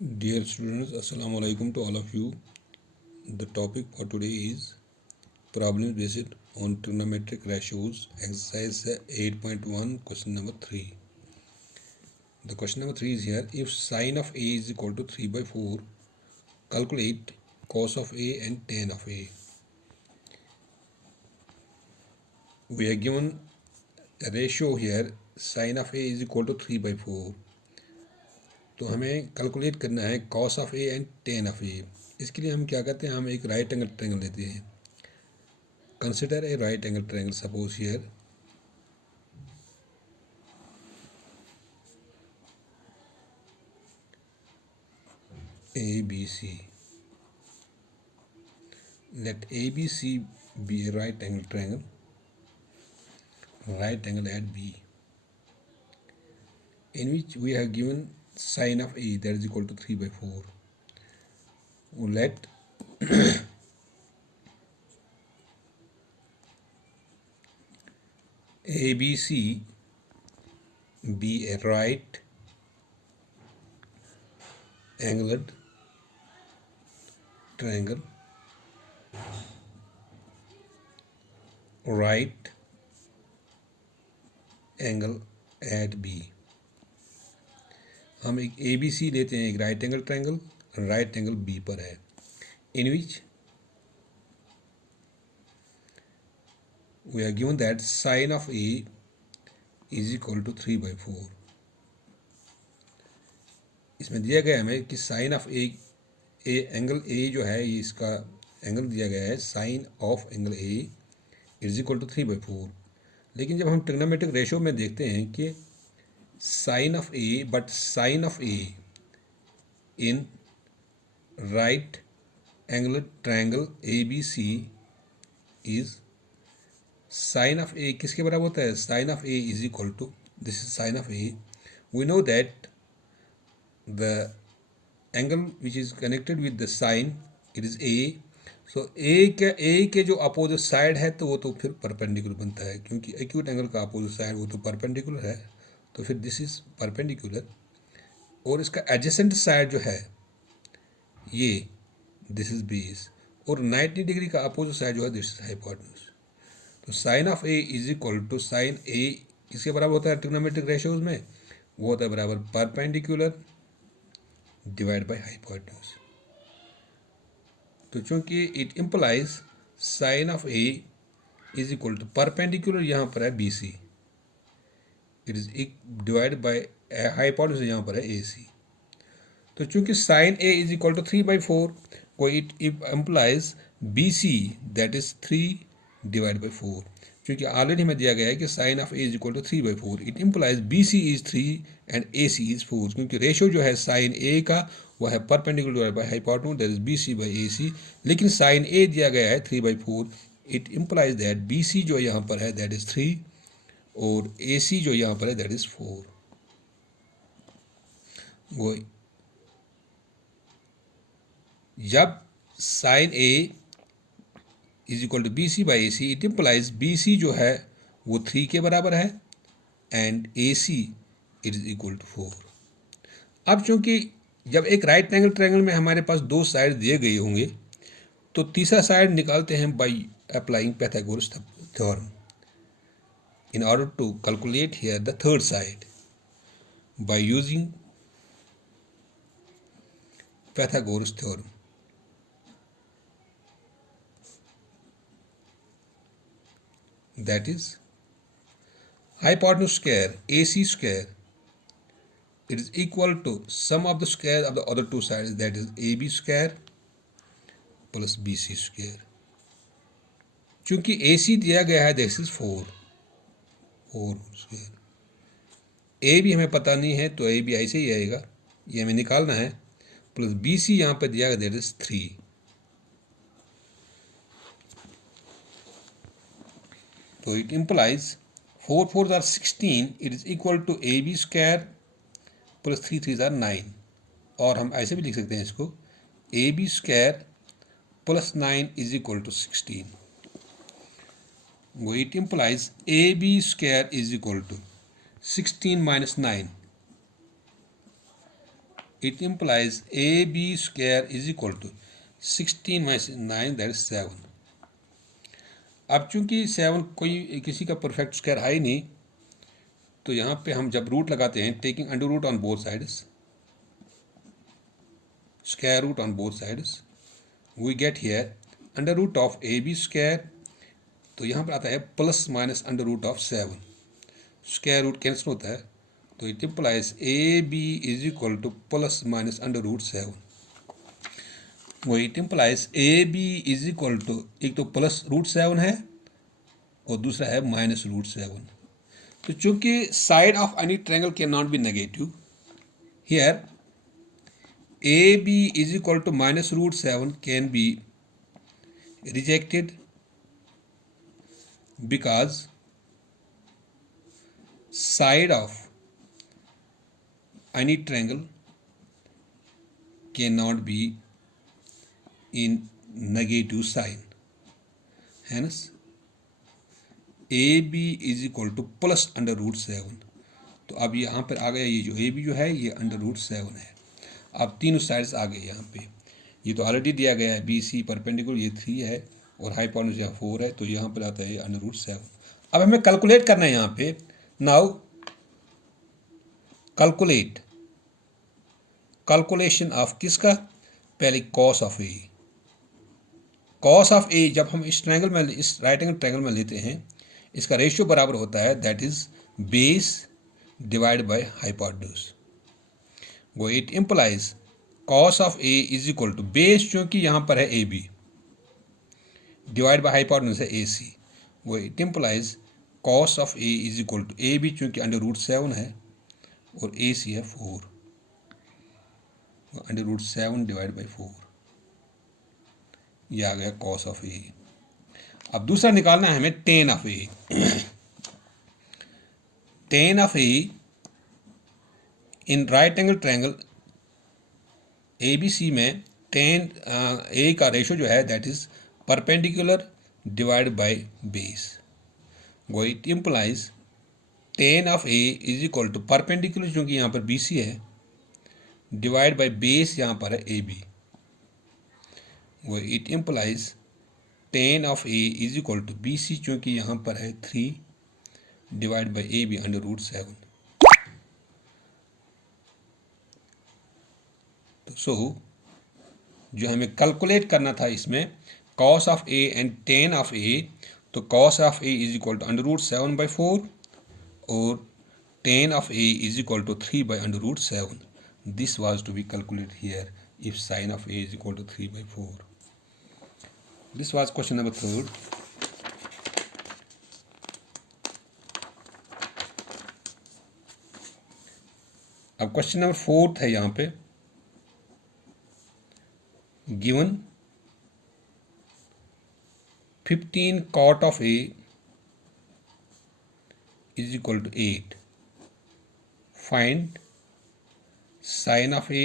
Dear students, Assalamu alaikum to all of you. The topic for today is problems based on trigonometric ratios, exercise 8.1, question number 3. The question number 3 is here. If sine of A is equal to 3 by 4, calculate cos of A and tan of A. We are given a ratio here, sine of A is equal to 3 by 4. तो हमें calculate करना है cos of A and tan of A. इसके लिए हम क्या करते हैं, हम एक राइट एंगल ट्रायंगल लेते हैं। Consider a right angle triangle, suppose here ABC. Let ABC be a right angle triangle, right angle at B, in which we have given sine of A that is equal to 3 by 4. Let ABC be a right angled triangle, right angle at B. हम एक ABC लेते हैं, एक right angle triangle, right angle B पर है, इन विच we are given that sine of A is equal to 3 by 4. इसमें दिया गया हमें कि sine of A angle A जो है, ये इसका एंगल दिया गया है, sine of angle A is equal to 3 by 4. लेकिन जब हम ट्रिग्नोमेट्रिक रेशो में देखते हैं कि sine of A, but sine of A in right angle triangle A B C is sine of A किसके बराबर होता है? Sine of A is equal to, this is sine of A. We know that the angle which is connected with the sine, it is A. so A के जो opposite side है तो वो तो फिर परपेंडिकुलर बनता है, क्योंकि एक्यूट एंगल का अपोजिट साइड वो तो परपेंडिकुलर है, तो फिर दिस इज परपेंडिकुलर. और इसका एडजेसेंट साइड जो है ये, दिस इज बेस, और 90 डिग्री का अपोजिट साइड जो है दिस इज हाइपोटेन्यूज. तो sine of A is equal to sine A किसके बराबर होता है ट्रिग्नोमेट्रिक रेशियोज में? वो होता है बराबर परपेंडिकुलर डिवाइड बाय हाइपोटेन्यूज. तो चूंकि it implies sine of A is equal to perpendicular, यहाँ पर है B C, it is divide by hypotenuse यहाँ पर है ए सी. तो चूंकि sine A is equal to 3 by 4, को it implies B C that is 3 divide by 4. क्योंकि ऑलरेडी हमें दिया गया है कि sine of A is equal to 3 by 4, it implies B C is 3 and A C is 4. क्योंकि ratio जो है साइन ए का वह है perpendicular by hypotenuse that is B C by A C. लेकिन साइन ए दिया गया है 3 by 4, it implies that B C जो यहाँ पर है दैट इज 3 और ए सी जो यहाँ पर है दैट इज 4. वो जब sine A is equal to B C by A C, it implies B C जो है वो 3 के बराबर है and A C it is equal to 4. अब चूंकि जब एक राइट एंगल ट्रायंगल में हमारे पास दो साइड दिए गए होंगे, तो तीसरा साइड निकालते हैं by applying Pythagoras theorem. in order to calculate here the third side by using Pythagoras theorem. That is hypotenuse square AC square, it is equal to sum of the square of the other two sides, that is AB square plus BC square. चूंकि AC दिया गया है this is 4 square, ए भी हमें पता नहीं है तो ए भी ऐसे ही आएगा, ये हमें निकालना है, प्लस बी सी यहाँ पर दिया गया दैट इज 3. तो it implies 4 4s are 16, it is equal to A B square plus 3 3s are 9. और हम ऐसे भी लिख सकते हैं इसको, A B square plus 9 is equal to 16. वो it implies A B square is equal to 16 minus 9, it implies AB square is equal to 16 minus 9, that is 7. अब चूंकि 7 कोई किसी का परफेक्ट स्क्वायर है ही नहीं, तो यहाँ पे हम जब रूट लगाते हैं, taking under root on both sides, square root on both sides, we get here under root of A B square, तो यहाँ पर आता है plus minus under root of 7, square root cancel होता है, तो it implies A B is equal to plus minus under root 7. वो it implies A B is equal to, एक तो प्लस रूट 7 है और दूसरा है माइनस रूट 7. तो चूंकि side of any triangle can not be negative, here A B is equal to minus root 7 can be rejected because side of any triangle cannot be in negative sign. Hence AB is equal to plus under root 7. तो अब यहाँ पर आ गया, ये जो AB जो है ये अंडर रूट 7 है. अब तीनों साइड्स आ गए यहाँ पे. ये तो ऑलरेडी दिया गया है BC परपेंडिकुलर, ये 3 है और हाइपोटेन्यूज यहाँ 4 है, तो यहाँ पर आता है अंडर रूट 7. अब हमें कैलकुलेट करना है यहाँ पे. नाउ कैलकुलेशन ऑफ किसका, पहले cos of A. Cos of A जब हम इस ट्रायंगल में, इस राइट एंगल ट्रायंगल में लेते हैं, इसका रेशियो बराबर होता है, that is base divide by hypotenuse. वो it implies cos of A is equal to base, चूंकि यहाँ पर है A B, divide by hypotenuse है ए सी. वो it implies cos of A is equal to A B, चूंकि under root 7 है और ए सी है 4, अंडर रूट 7 डिवाइड बाई 4, ये आ गया कॉस ऑफ ए. अब दूसरा निकालना है हमें tan of A. Tan of A in right angle triangle A B C में टेन ए का रेशियो जो है that is perpendicular divide by base. वो it implies tan of A is equal to perpendicular, क्योंकि यहाँ पर B C है, divide by base यहाँ पर है ए बी. वो it implies tan of A is equal to B C, चूँकि यहाँ पर है 3 divide by A B under root 7. तो सो जो हमें कैलकुलेट करना था इसमें cos of A and tan of A, तो cos of A is equal to under root 7 by 4 और tan of A is equal to 3 by under root 7. This was to be calculate here if sine of A is equal to 3 by 4. This was question number 3rd. अब question number 4th है यहाँ पे. Given 15 cot of A is equal to 8. Find sin of A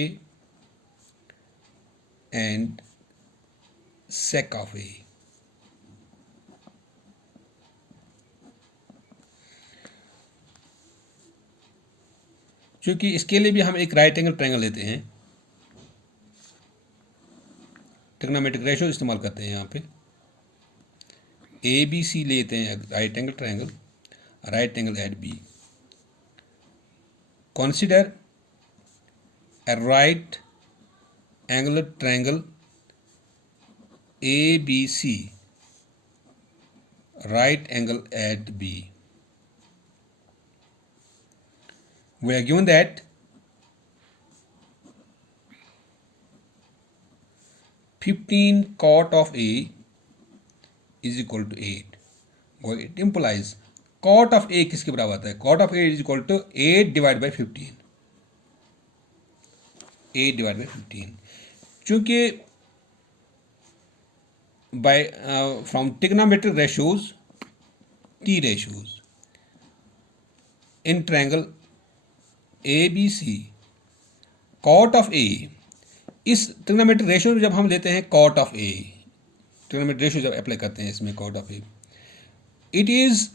and sec of A. क्योंकि इसके लिए भी हम एक राइट एंगल ट्रायंगल लेते हैं, ट्रिग्नोमेट्रिक रेशियो इस्तेमाल करते हैं. यहाँ पे ए बी सी लेते हैं right angle triangle, right angle at B. Consider a right angular triangle ABC, right angle at B. We are given that 15 cot of A is equal to 8. Well, it implies cot of A किसके बराबर आता है? Cot of A is equal to 8 divided by 15. 8 divided by 15. चूँकि by from trigonometric ratios, T ratios in triangle ABC, cot of A, इस trigonometric ratio जब हम लेते हैं cot of A, trigonometric ratio जब अप्लाई करते हैं इसमें cot of A, it is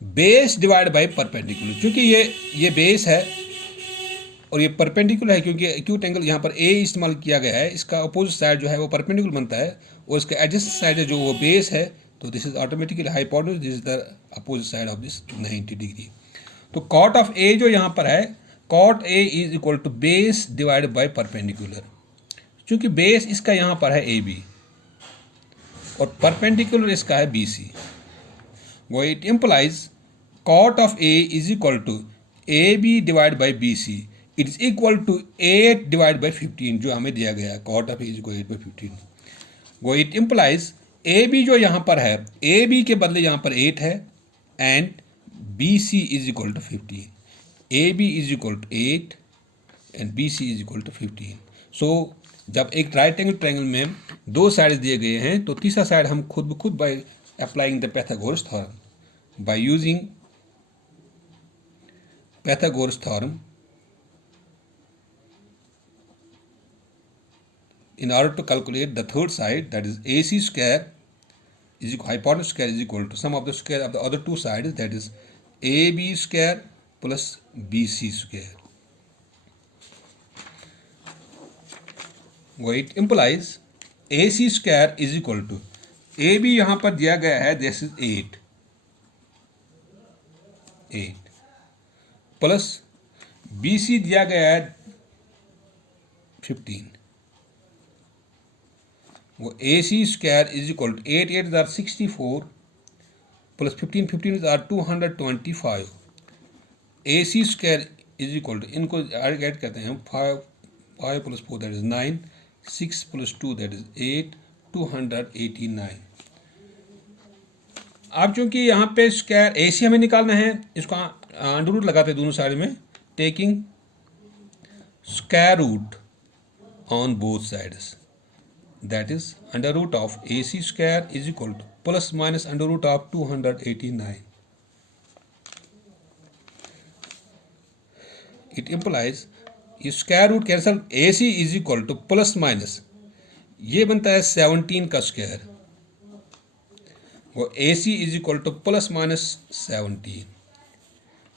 base divide bye perpendicular. क्योंकि ये बेस है और ये परपेंडिकुलर है क्योंकि एक्यूट एंगल यहाँ पर ए इस्तेमाल किया गया है, इसका अपोजिट साइड जो है वो परपेंडिकुलर बनता है और इसका एडजस्ट साइड है जो वो बेस है, तो this is automatically hypotenuse, this is the opposite side of this 90 degree. तो कॉट ऑफ ए जो यहाँ पर है, cot A is equal to base divided by perpendicular, क्योंकि बेस इसका यहाँ पर है ए बी और परपेंडिकुलर इसका है बी सी, वो it implies cot of A is equal to A B divide by B C, it is equal to 8 divide by 15 जो हमें दिया गया है, cot of A is equal 8 by 15। वो इट इम्प्लाइज ए बी जो यहाँ पर है, ए बी के बदले यहाँ पर 8 है and B C is equal to 15, A B is equal to 8 and B C is equal to 15। So जब एक राइट एंगल ट्रायंगल में दो साइड्स दिए गए हैं तो तीसरा साइड हम खुद ब खुद by applying the Pythagoras theorem, by using Pythagoras theorem in order to calculate the third side, that is AC square is equal, hypotenuse square is equal to sum of the square of the other two sides, that is AB square plus BC square. It implies AC square is equal to AB यहाँ पर दिया गया है, this is 8 plus B C दिया गया है 15, वो A C square is equal to 8 8 are 64 plus 15 15 are 225, A C square is equal to, इनको ऐड करते हैं हम, 5 plus 4 that is 9, 6 plus 2 that is 8, 289। अब चूंकि यहाँ पे स्क्वायर ए सी हमें निकालना है, इसको अंडर रूट लगाते हैं दोनों साइड में, taking square root on both sides, that is under root of A C square is equal to plus minus under root of 289। It implies ये square root cancel, A C is equal to plus minus, ये बनता है 17 का square, वो A C is equal to plus minus 17,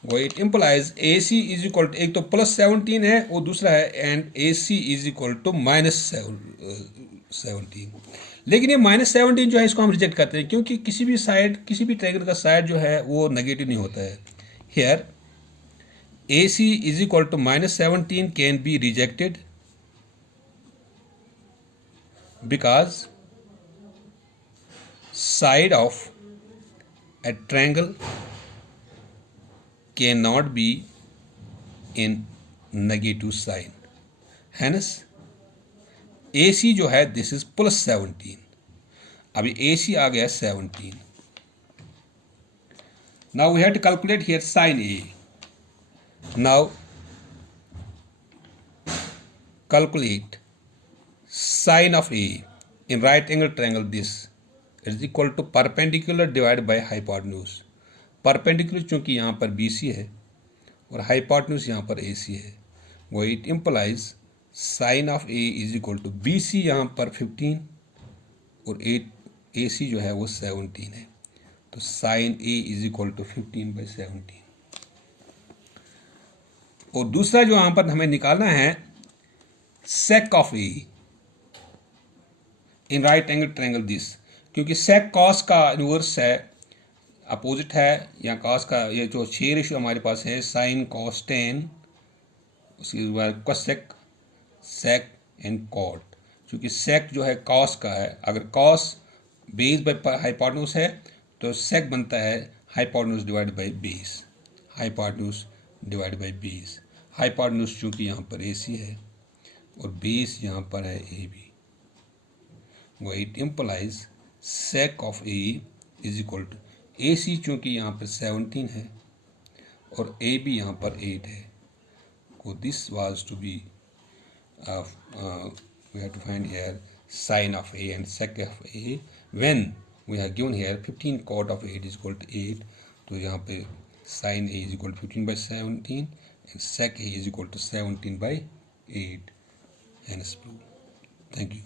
वो it implies A C is equal to, एक तो plus 17 है वो दूसरा है, and A C is equal to minus 17। लेकिन ये माइनस 17 जो है इसको हम रिजेक्ट करते हैं क्योंकि किसी भी साइड, किसी भी ट्रायंगल का साइड जो है वो नेगेटिव नहीं होता है। Here A C is equal to minus 17 can be rejected because side of a triangle cannot be in negative sign, hence AC जो है this is plus 17, अभी AC आ गया 17। now we have to calculate here sin A, now calculate sin of A in right angle triangle, this is equal to perpendicular divide by hypotenuse, perpendicular चूंकि यहाँ पर B C है और hypotenuse यहाँ पर ए C है, वो it implies sine of A is equal to B C यहाँ पर 15 और ए सी जो है वो 17 है, तो sine A is equal to 15/17। और दूसरा जो यहाँ पर हमें निकालना है sec of A in right angle triangle this, क्योंकि सेक कॉस का इन्वर्स है, अपोजिट है, या कॉस का ये जो 6 रेशियो हमारे पास है, साइन कॉस टेन, उसके बाद कोसेक, सेक एंड कॉट, क्योंकि सेक जो है कॉस का है, अगर कॉस बेस बाय हाइपोटेन्यूज है तो सेक बनता है hypotenuse divide by base, hypotenuse divide by base, hypotenuse चूँकि यहाँ पर ए सी है और बेस यहाँ पर है ए बी, वो it implies sec of A is equal to A C चूँकि यहाँ पर 17 है और ए बी यहाँ पर 8 है, को this was to be we have to find here sin of A and sec of A when we have given here 15 cot of 8 is equal to 8, तो यहाँ पे sin A is equal to 15/17 and sec A is equal to 17/8, hence proved. Thank you.